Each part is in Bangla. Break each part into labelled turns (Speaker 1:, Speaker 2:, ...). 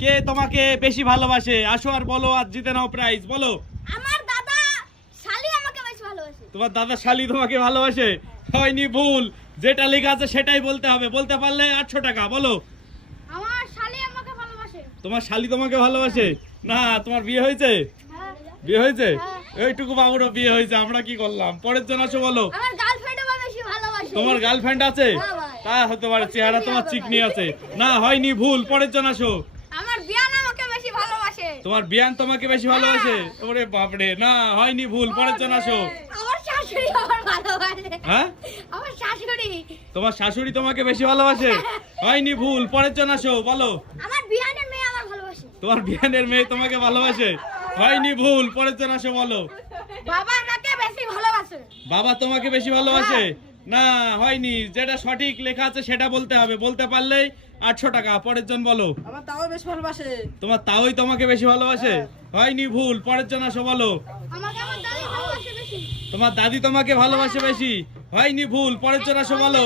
Speaker 1: কে তোমাকে বেশি ভালোবাসে? আসো আর বলো আর জিতে নাও প্রাইজ বলো।
Speaker 2: আমার দাদা শালি আমাকে বেশি ভালোবাসে।
Speaker 1: তোমার দাদা শালি তোমাকে ভালোবাসে? হয়নি ভুল। যেটা লেখা আছে সেটাই বলতে হবে। বলতে পারলে আটশো টাকা বলো।
Speaker 2: আমার শালি আমাকে ভালোবাসে।
Speaker 1: তোমার শালি তোমাকে ভালোবাসে? না তোমার বিয়ে হয়েছে?
Speaker 2: হ্যাঁ।
Speaker 1: বিয়ে হয়েছে?
Speaker 2: হ্যাঁ।
Speaker 1: এইটুকু বাবুরও বিয়ে হয়েছে আমরা কি করলাম? পরের জন আসো বলো।
Speaker 2: আমার গার্লফ্রেন্ড আমাকে বেশি ভালোবাসে।
Speaker 1: তোমার গার্লফ্রেন্ড আছে?
Speaker 2: হ্যাঁ ভাই।
Speaker 1: তা হতে পারে চেহারা তোমার চিকনি আছে। না হয়নি ভুল। পরের জন আসো
Speaker 2: আমার বিয়ান আমাকে বেশি ভালোবাসে
Speaker 1: তোমার বিয়ান তোমাকে বেশি ভালোবাসে? ওরে বাপরে না হয়নি ভুল পরের জন আসো।
Speaker 2: আমার শাশুড়ি আমার ভালোবাসে।
Speaker 1: হ্যাঁ?
Speaker 2: আমার শাশুড়ি।
Speaker 1: তোমার শাশুড়ি তোমাকে বেশি ভালোবাসে? হয়নি ভুল পরের জন আসো বলো।
Speaker 2: আমার বিয়ানের মেয়ে আমার ভালোবাসে।
Speaker 1: তোমার বিয়ানের মেয়ে তোমাকে ভালোবাসে? হয়নি ভুল পরের জন আসো বলো।
Speaker 2: বাবা আমাকে বেশি ভালোবাসে।
Speaker 1: বাবা তোমাকে বেশি ভালোবাসে? না হয়নি। যেটা সঠিক লেখা আছে সেটা বলতে হবে। বলতে পারলেই আটশো টাকা। পরের জন বলো।
Speaker 3: আমার তাও বেশ ভালোবাসে।
Speaker 1: তোমার তাওই তোমাকে বেশি ভালোবাসে? হয়নি ভুল। পরের জন আসো বলো।
Speaker 2: আমাকে আমার দাদি ভালোবাসে বেশি।
Speaker 1: তোমার দাদি তোমাকে ভালোবাসে বেশি? হয়নি ভুল। পরের জন আসো বলো।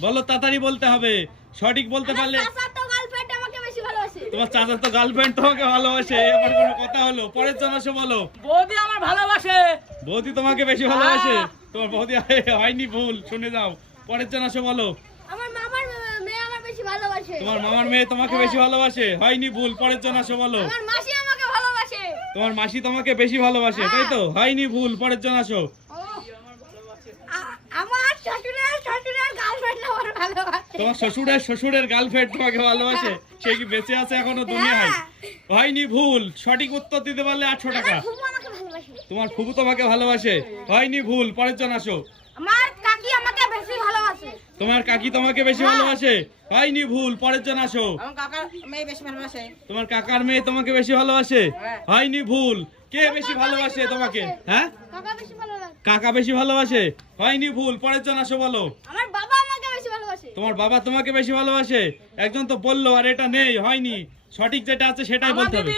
Speaker 1: বলো তাড়াতাড়ি বলতে হবে। সঠিক বলতে পারলে
Speaker 2: চাচার তো গার্লফ্রেন্ড আমাকে বেশি ভালোবাসে
Speaker 1: তোমার চাচার তো গার্লফ্রেন্ড তোমাকে ভালোবাসে। এবার কোনো কথা হলো? পরের জন আসো বলো।
Speaker 3: বৌদি আমার ভালোবাসে।
Speaker 1: বৌদি তোমাকে বেশি ভালোবাসে? তোমার বৌদি হয়নি ভুল শুনে যাও। পরের জন আসো বলো।
Speaker 2: আমার মামার মেয়ে আমার বেশি ভালোবাসে।
Speaker 1: তোমার মামার মেয়ে তোমাকে বেশি ভালোবাসে? হয়নি ভুল পরের জন আসো বলো।
Speaker 2: আমার মাসি আমাকে ভালোবাসে।
Speaker 1: তোমার মাসি তোমাকে বেশি ভালোবাসে তাই তো? হয়নি ভুল পরের জন আসো।
Speaker 2: আমার শ্বশুরের শ্বশুরের গার্লফ্রেন্ড আমার ভালোবাসে
Speaker 1: তোমার শ্বশুরের শ্বশুরের গার্লফ্রেন্ড তোমাকে ভালোবাসে? সে কি বেঁচে আছে এখনও দুনিয়ায়? হয়নি ভুল। সঠিক উত্তর দিতে পারলে আটশো টাকা। তোমার ফুবু তোমাকে ভালোবাসে? হয়নি ভুল। পরের জন আসো।
Speaker 2: আমার কাকি আমাকে বেশি ভালোবাসে।
Speaker 1: তোমার কাকি তোমাকে বেশি ভালোবাসে? হয়নি ভুল। পরের জন আসো।
Speaker 3: আমার কাকার মেয়ে বেশি ভালোবাসে।
Speaker 1: তোমার কাকার মেয়ে তোমাকে বেশি ভালোবাসে?
Speaker 3: হ্যাঁ।
Speaker 1: হয়নি ভুল। কে বেশি ভালোবাসে তোমাকে? হ্যাঁ?
Speaker 2: কাকা বেশি ভালোবাসে।
Speaker 1: কাকা বেশি ভালোবাসে? হয়নি ভুল। পরের জন আসো বলো।
Speaker 2: আমার বাবা আমাকে বেশি ভালোবাসে
Speaker 1: তোমার বাবা তোমাকে বেশি ভালোবাসে। একজন তো বলল আর এটা নেই হয়নি। সঠিক যেটা আছে সেটাই বলতে হবে।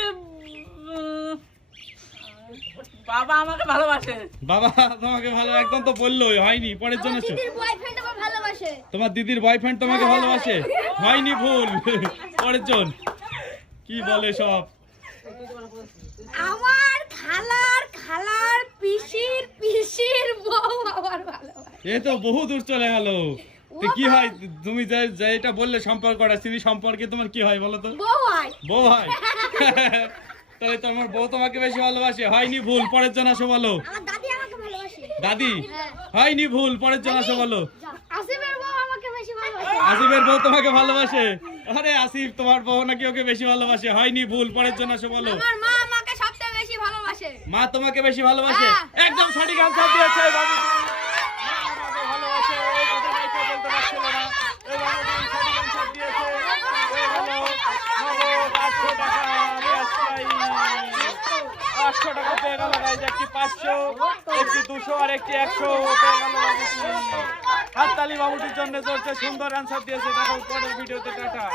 Speaker 3: বাবা আমাকে ভালোবাসে।
Speaker 1: বাবা তোমাকে ভালো একদম তো বললোই হয়নি পরের জন
Speaker 2: আমার
Speaker 1: আসো
Speaker 2: দিদির বয়ফ্রেন্ড আমার ভালোবাসে।
Speaker 1: তোমার দিদির বয়ফ্রেন্ড তোমাকে ভালোবাসে? হয়নি ভুল পরের জন। কি বলে সব?
Speaker 2: আমার খালার খালার পিসির পিসির বউ আমার ভালোবাসে।
Speaker 1: এ তো বহু দূর চলে গেল। কি হয়? তুমি যেটা বললে সম্পর্কটা স্ত্রী সম্পর্কে তোমার কি হয় বলো তো?
Speaker 2: বউ হয়।
Speaker 1: বউ হয়? তাহলে তোমার বউ তোমাকে বেশি ভালোবাসে। হয়নি ভুল পরের জন আসো বলো।
Speaker 2: দাদি হ্যাঁ।
Speaker 1: হয়নি ভুল পরের জন আসো বলো।
Speaker 2: আসিফের বউ
Speaker 1: তোমাকে ভালোবাসে? আরে আসিফ তোমার বউ নাকি ওকে বেশি ভালোবাসে? হয়নি ভুল পরের জন আসো বলো।
Speaker 2: মা
Speaker 1: তোমাকে বেশি ভালোবাসে?
Speaker 2: হ্যাঁ।
Speaker 1: একদম সঠিক আনসার দিয়েছে বাবু মা আমাকে ভালোবাসে, এই কথাটা কেউ বলতে পারছিল না। এই বাবুটি সঠিক answer দিয়েছে। এই হলো নগদ 800 টাকা, yes, 800 টাকা পেয়ে গেল গাইজ একটি 500, একটি দুশো আর একটি 100 পেয়ে হাততালি বাবুটির জন্য চলছে সুন্দর অ্যান্সার দিয়েছে। দেখো পরের ভিডিওতে টাটা।